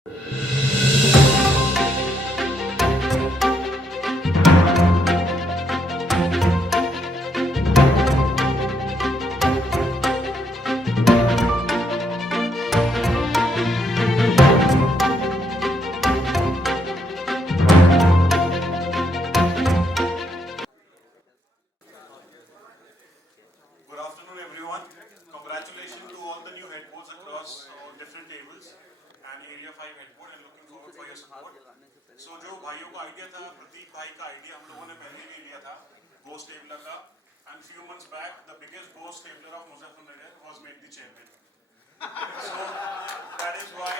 Good afternoon, everyone. Congratulations to all the new headboards across different tables and Area 5 headboard and looking forward for your support. So जो भाइयों का idea था, प्रतीक भाई का idea हम लोगों ने पहले भी लिया था बोस टेबलर का, and few months back the biggest boss tabler of Muzaffarnagar was made the chairman. So that is why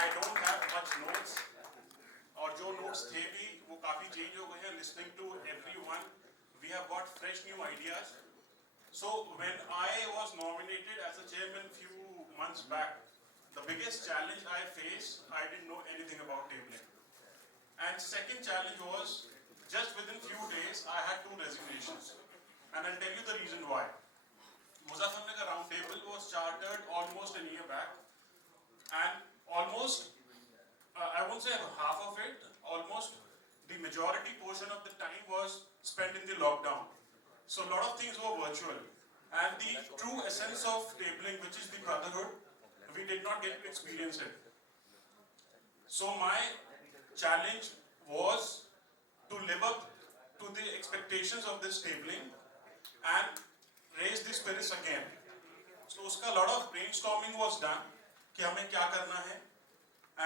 I don't have much notes. और जो notes थे भी वो काफी change हो गए हैं. Listening to everyone, we have got fresh new ideas. So when I was nominated as a chairman few months back, the biggest challenge I faced, I didn't know anything about tabling. And second challenge was, just within few days, I had 2 resignations. And I'll tell you the reason why. Muzaffarnagar Round Table was chartered almost a year back. And almost, I won't say half of it, almost the majority portion of the time was spent in the lockdown. So a lot of things were virtual. And the true essence of tabling, which is the brotherhood, we did not get to experience it. So my challenge was to live up to the expectations of this tabling and raise the spirits again. So uska lot of brainstorming was done कि हमें क्या करना है.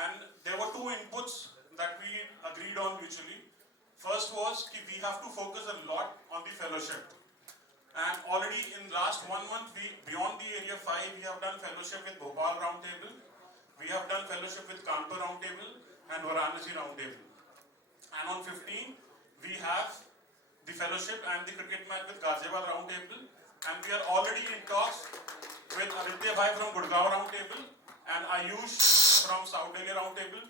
And there were 2 inputs that we agreed on mutually. First was कि we have to focus a lot on the fellowship. And already in last 1 month, beyond the Area 5, we have done fellowship with Bhopal Round Table. We have done fellowship with Kanpur Round Table and Varanasi Round Table. And on 15, we have the fellowship and the cricket match with Ghaziabad Round Table. And we are already in talks with Aditya Bhai from Gurgaon Round Table and Ayush from South Delhi Round Table.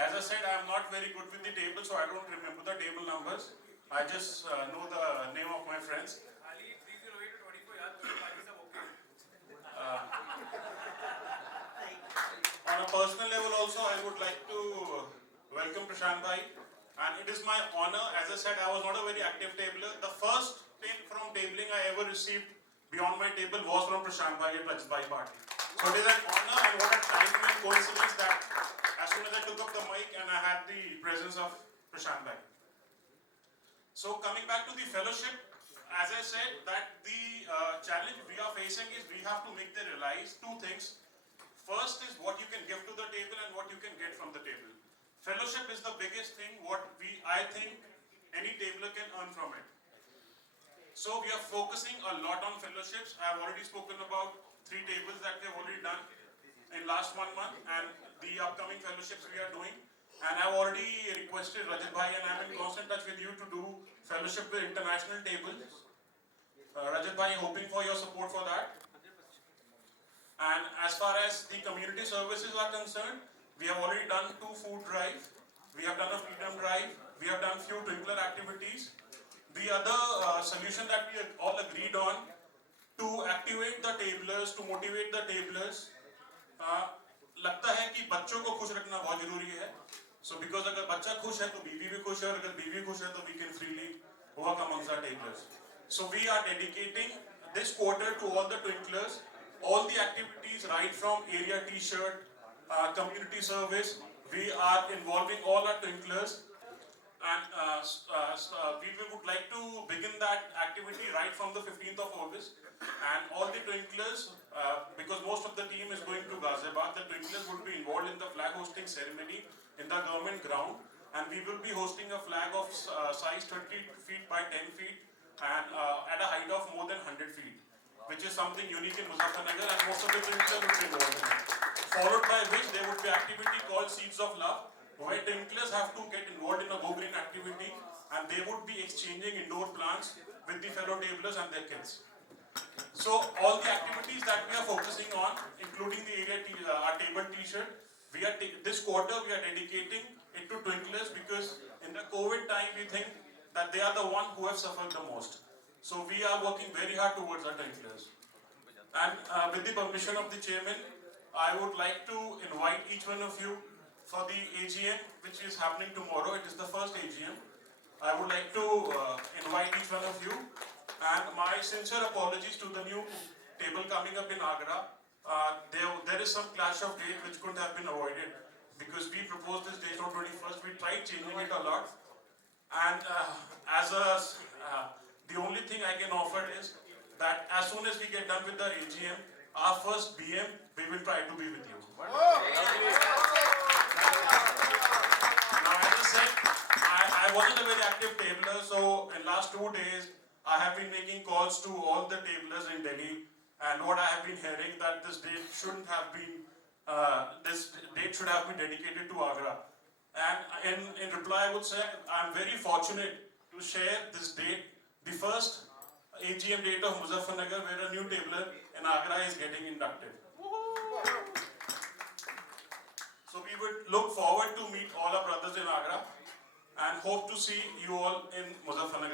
As I said, I am not very good with the table, so I don't remember the table numbers. I just know the name of my friends. On a personal level also, I would like to welcome Prashant Bhai. And it is my honor, as I said, I was not a very active tabler. The first tip from tabling I ever received beyond my table was from Prashant Bhai at Rajat Bhai party. So it is an honor and what a timing and coincidence that as soon as I took up the mic and I had the presence of Prashant Bhai. So coming back to the fellowship, as I said, that the challenge we are facing is we have to make them realize 2 things. First is what you can give to the table and what you can get from the table. Fellowship is the biggest thing what I think any tabler can earn from it. So we are focusing a lot on fellowships. I have already spoken about 3 tables that we have already done in last 1 month and the upcoming fellowships we are doing. And I have already requested Rajat Bhai and I am in constant touch with you to do fellowship with international tables. Rajat Bhai, hoping for your support for that. And as far as the community services are concerned, we have already done 2 food drives. We have done a freedom drive. We have done few twinkler activities. The other solution that we all agreed on to activate the tablers, to motivate the tablers. लगता है कि बच्चों को खुश रखना बहुत जरूरी है. So because अगर बच्चा खुश है तो बीवी भी खुश है और अगर बीवी खुश है तो we can freely work amongst our tablers. So we are dedicating this quarter to all the twinklers. All the activities right from area t-shirt, community service, we are involving all our twinklers. And we would like to begin that activity right from the 15th of August. And all the twinklers, because most of the team is going to Ghaziabad, the twinklers would be involved in the flag hosting ceremony in the government ground. And we will be hosting a flag of size 30 feet by 10 feet and at a height of more than 100 feet, which is something unique in Muzaffarnagar, and most of the twinklers would be involved in it. Followed by which there would be activity called Seeds of Love, where twinklers have to get involved in a Go Green activity and they would be exchanging indoor plants with the fellow tablers and their kids. So all the activities that we are focusing on, including the our table t-shirt, this quarter we are dedicating it to twinklers because in the COVID time we think that they are the one who have suffered the most. So we are working very hard towards our twinklers. And with the permission of the chairman, I would like to invite each one of you for the AGM which is happening tomorrow. It is the first AGM. I would like to invite each one of you, and my sincere apologies to the new table coming up in Agra. There is some clash of date which could have been avoided because we proposed this date on 21st. We tried changing it a lot, and the only thing I can offer is that as soon as we get done with the AGM, our first BM, we will try to be with you. Now, as I said, I wasn't a very active tabler, so in last 2 days, I have been making calls to all the tablers in Delhi, and what I have been hearing that this date shouldn't have been, this date should have been dedicated to Agra. And in reply, I would say I'm very fortunate to share this date, the first AGM date of Muzaffarnagar, where a new tabler in Agra is getting inducted. So we would look forward to meet all our brothers in Agra and hope to see you all in Muzaffarnagar.